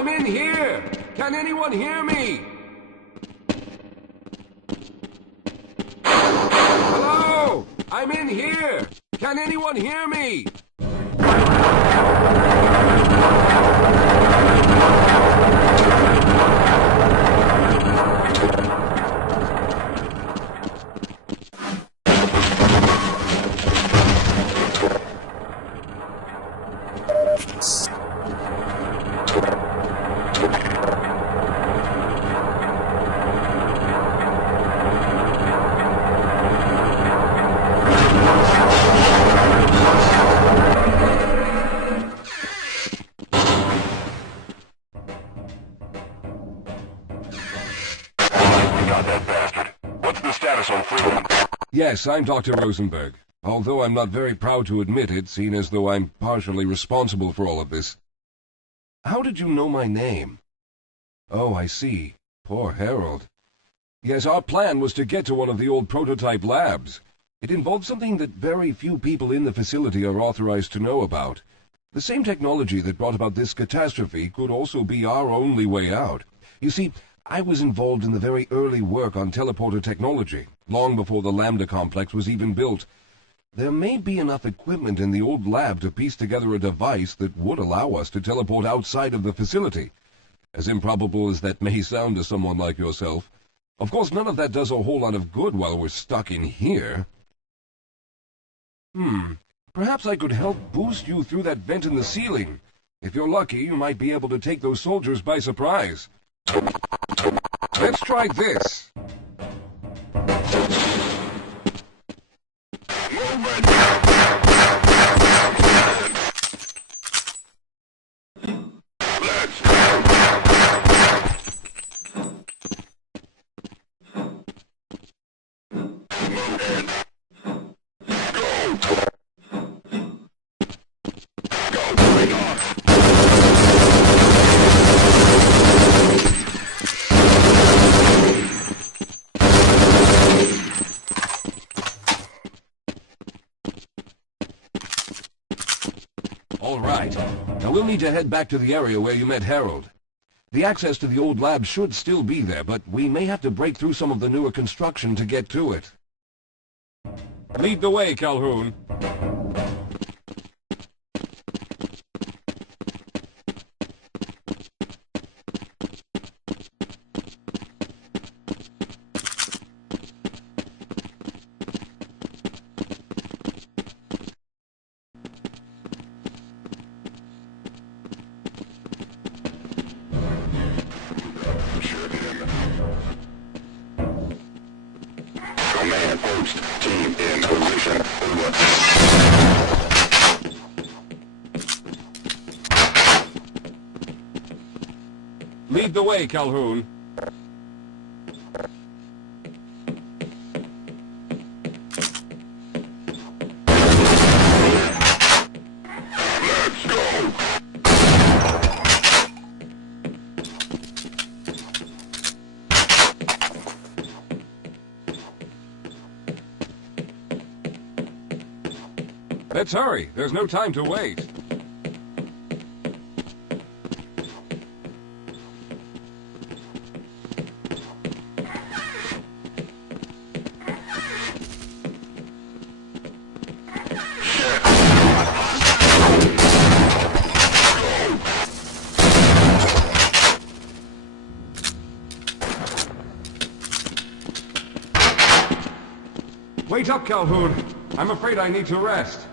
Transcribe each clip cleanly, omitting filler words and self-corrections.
I'm in here! Can anyone hear me? Hello? I'm in here! Can anyone hear me? Yes, I'm Dr. Rosenberg, although I'm not very proud to admit it, seeing as though I'm partially responsible for all of this. How did you know my name? Oh, I see. Poor Harold. Yes, our plan was to get to one of the old prototype labs. It involved something that very few people in the facility are authorized to know about. The same technology that brought about this catastrophe could also be our only way out. You see, I was involved in the very early work on teleporter technology, long before the Lambda complex was even built. There may be enough equipment in the old lab to piece together a device that would allow us to teleport outside of the facility. As improbable as that may sound to someone like yourself. Of course, none of that does a whole lot of good while we're stuck in here. Perhaps I could help boost you through that vent in the ceiling. If you're lucky, you might be able to take those soldiers by surprise. Let's try this. All right. Now we'll need to head back to the area where you met Harold. The access to the old lab should still be there, but we may have to break through some of the newer construction to get to it. Lead the way, Calhoun. Command post, team in position. Lead the way, Calhoun. Let's go! Let's hurry. There's no time to wait. Wait up, Calhoun. I'm afraid I need to rest.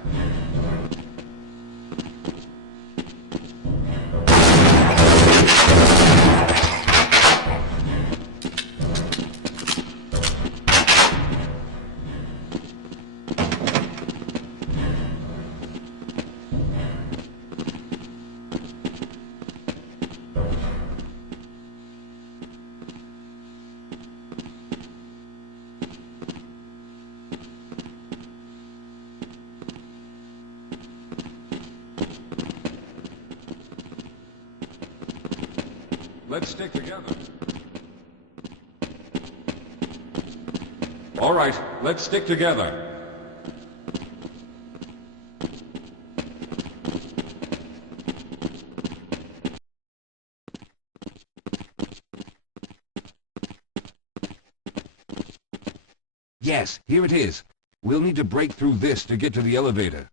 Let's stick together. All right, let's stick together. Yes, here it is. We'll need to break through this to get to the elevator.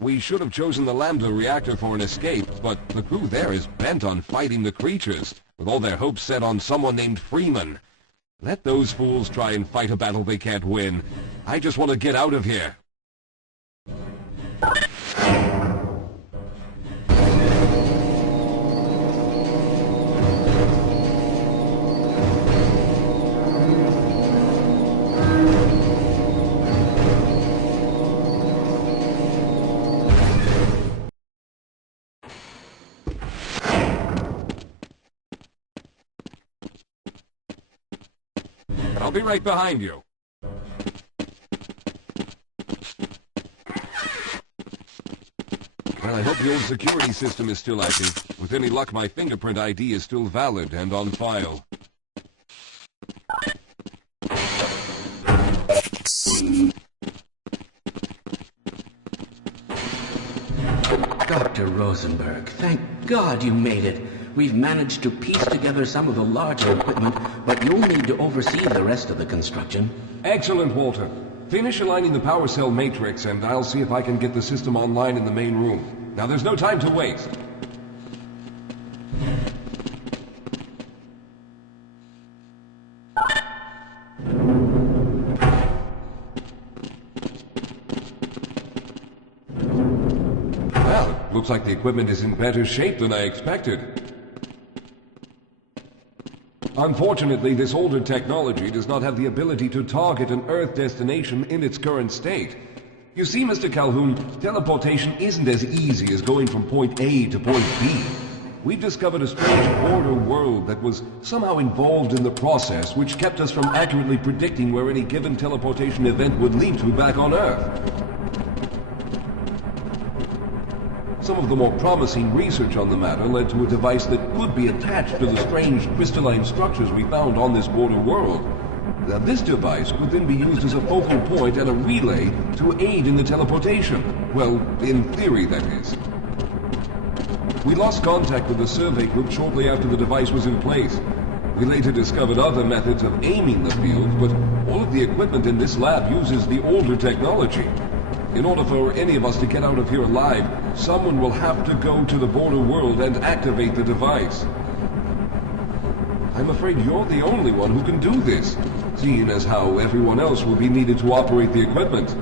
We should have chosen the Lambda reactor for an escape, but the crew there is bent on fighting the creatures, with all their hopes set on someone named Freeman. Let those fools try and fight a battle they can't win. I just want to get out of here. I'll be right behind you. Well, I hope the old security system is still active. With any luck, my fingerprint ID is still valid and on file. Dr. Rosenberg, thank God you made it. We've managed to piece together some of the larger equipment, but you'll need to oversee the rest of the construction. Excellent, Walter. Finish aligning the power cell matrix, and I'll see if I can get the system online in the main room. Now, there's no time to waste. Well, it looks like the equipment is in better shape than I expected. Unfortunately, this older technology does not have the ability to target an Earth destination in its current state. You see, Mr. Calhoun, teleportation isn't as easy as going from point A to point B. We've discovered a strange border world that was somehow involved in the process, which kept us from accurately predicting where any given teleportation event would lead to back on Earth. Some of the more promising research on the matter led to a device that could be attached to the strange crystalline structures we found on this border world. Now, this device could then be used as a focal point and a relay to aid in the teleportation. Well, in theory, that is. We lost contact with the survey group shortly after the device was in place. We later discovered other methods of aiming the field, but all of the equipment in this lab uses the older technology. In order for any of us to get out of here alive, someone will have to go to the border world and activate the device. I'm afraid you're the only one who can do this, seeing as how everyone else will be needed to operate the equipment.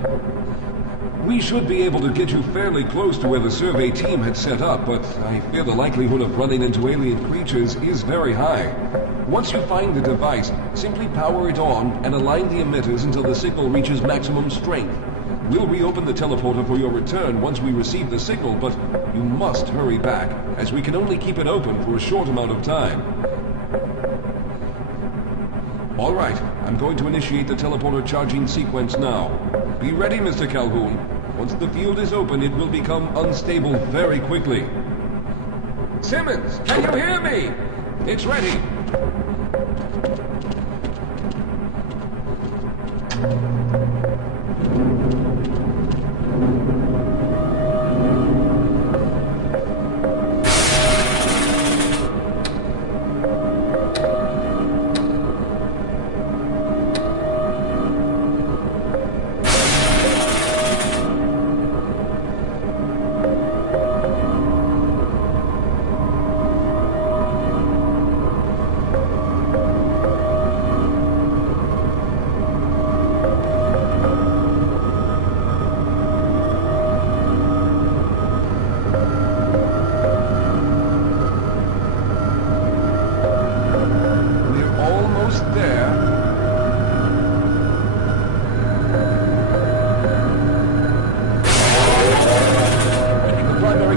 We should be able to get you fairly close to where the survey team had set up, but I fear the likelihood of running into alien creatures is very high. Once you find the device, simply power it on and align the emitters until the signal reaches maximum strength. We'll reopen the teleporter for your return once we receive the signal, but you must hurry back, as we can only keep it open for a short amount of time. All right, I'm going to initiate the teleporter charging sequence now. Be ready, Mr. Calhoun. Once the field is open, it will become unstable very quickly. Simmons, can you hear me? It's ready.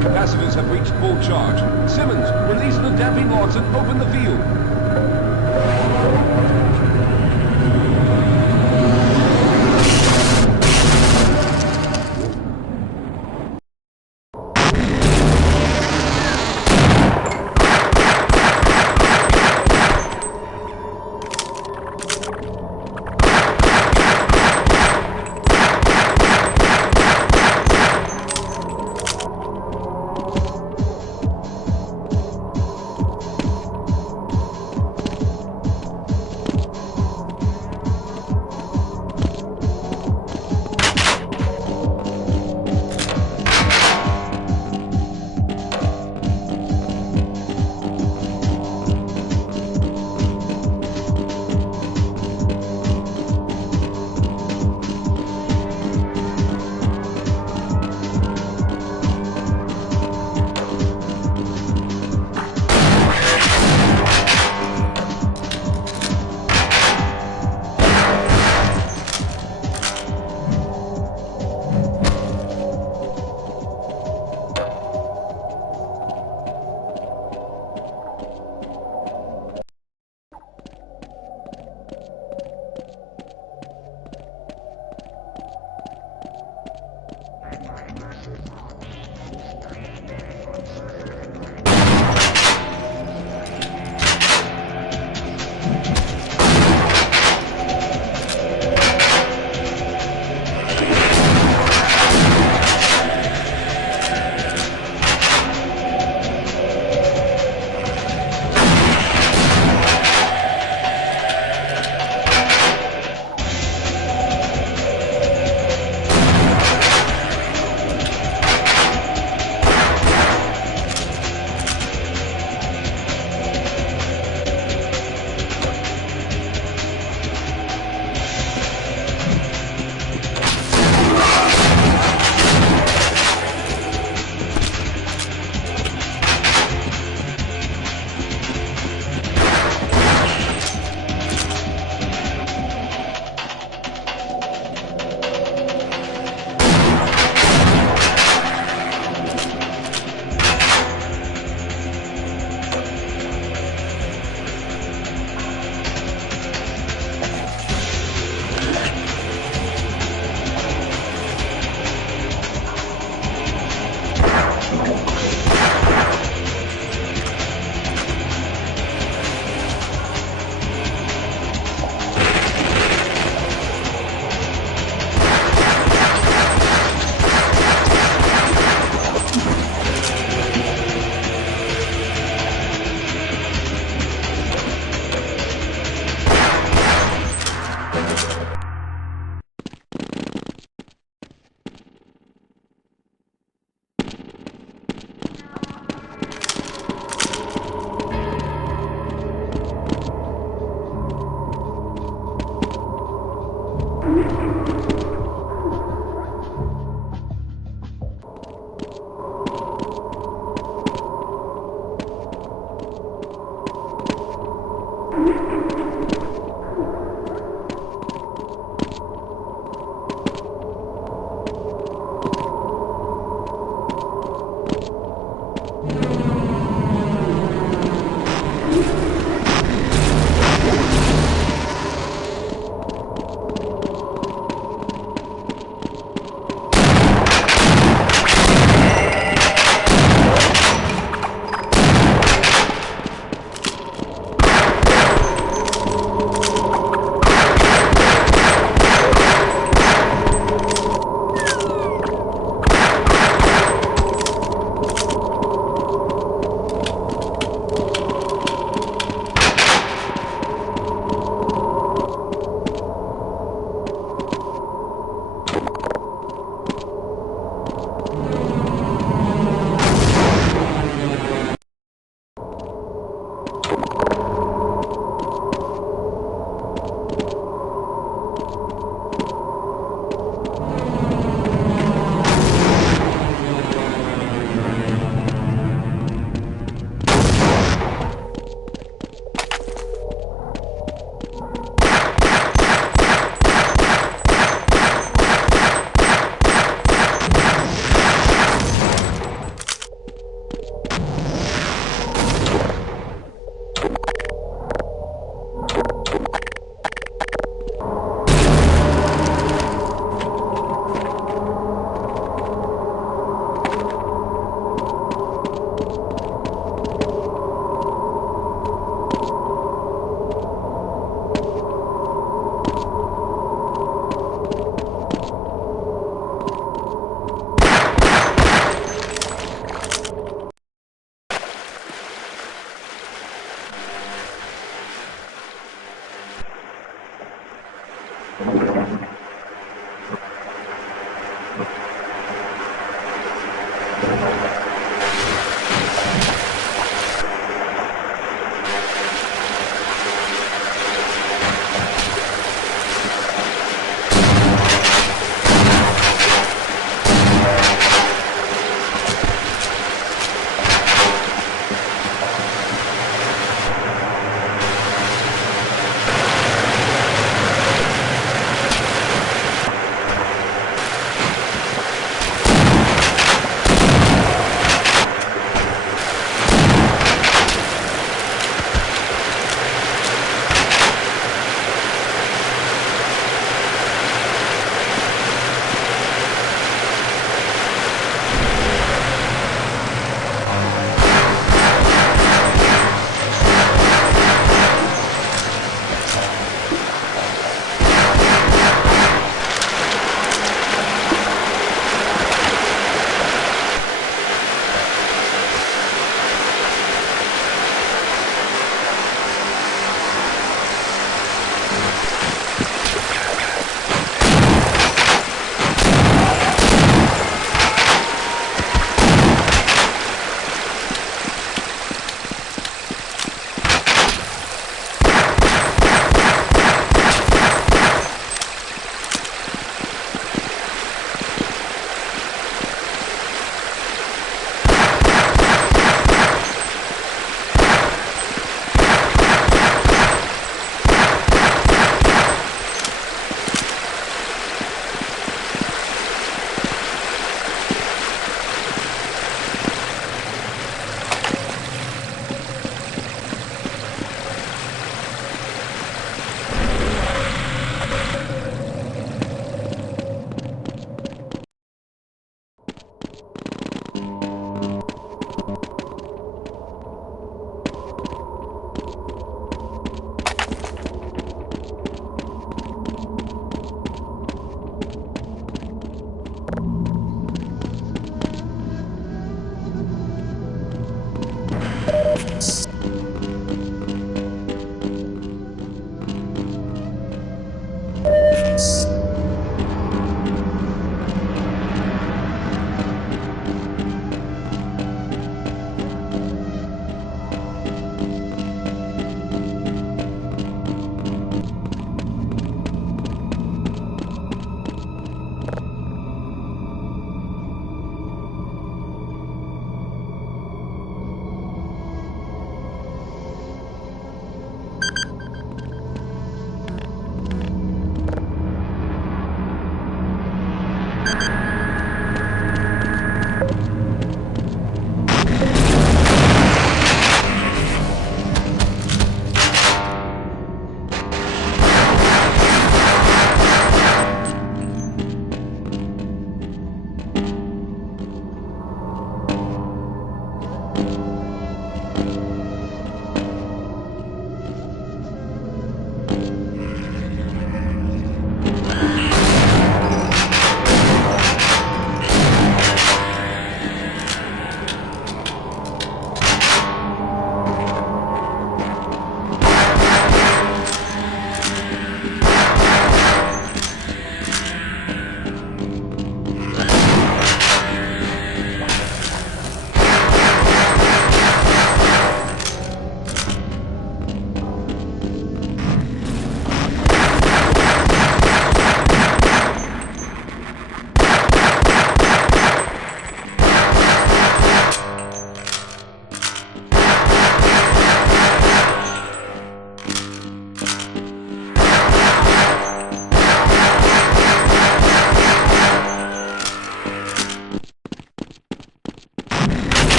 Capacitors have reached full charge. Simmons, release the damping logs and open the field.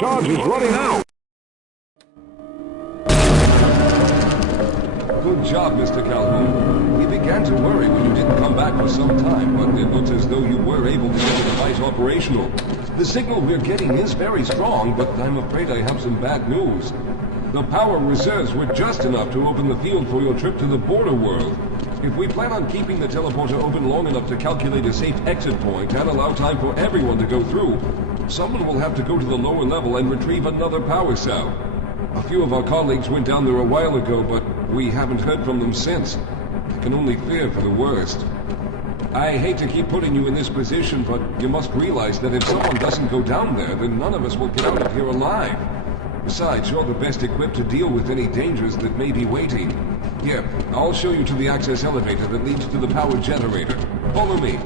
charge is running out. Good job, Mr. Calhoun. We began to worry when you didn't come back for some time, but it looks as though you were able to get the device operational. The signal we're getting is very strong, but I'm afraid I have some bad news. The power reserves were just enough to open the field for your trip to the border world. If we plan on keeping the teleporter open long enough to calculate a safe exit point and allow time for everyone to go through, someone will have to go to the lower level and retrieve another power cell. A few of our colleagues went down there a while ago, but we haven't heard from them since. I can only fear for the worst. I hate to keep putting you in this position, but you must realize that if someone doesn't go down there, then none of us will get out of here alive. Besides, you're the best equipped to deal with any dangers that may be waiting. Here, I'll show you to the access elevator that leads to the power generator. Follow me.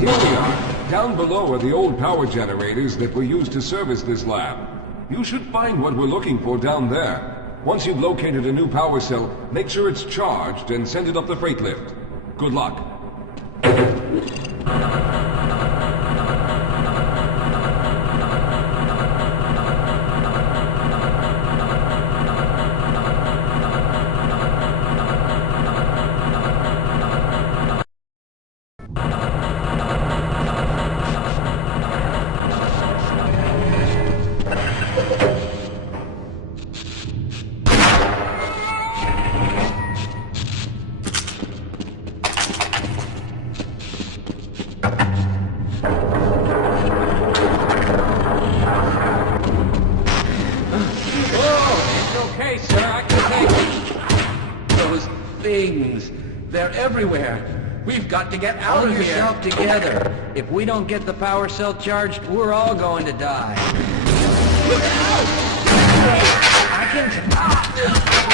Here we are. Down below are the old power generators that were used to service this lab. You should find what we're looking for down there. Once you've located a new power cell, make sure it's charged and send it up the freight lift. Good luck. Things. They're everywhere. We've got to get out of here. Pull yourself together. If we don't get the power cell charged, we're all going to die. Look out! I can...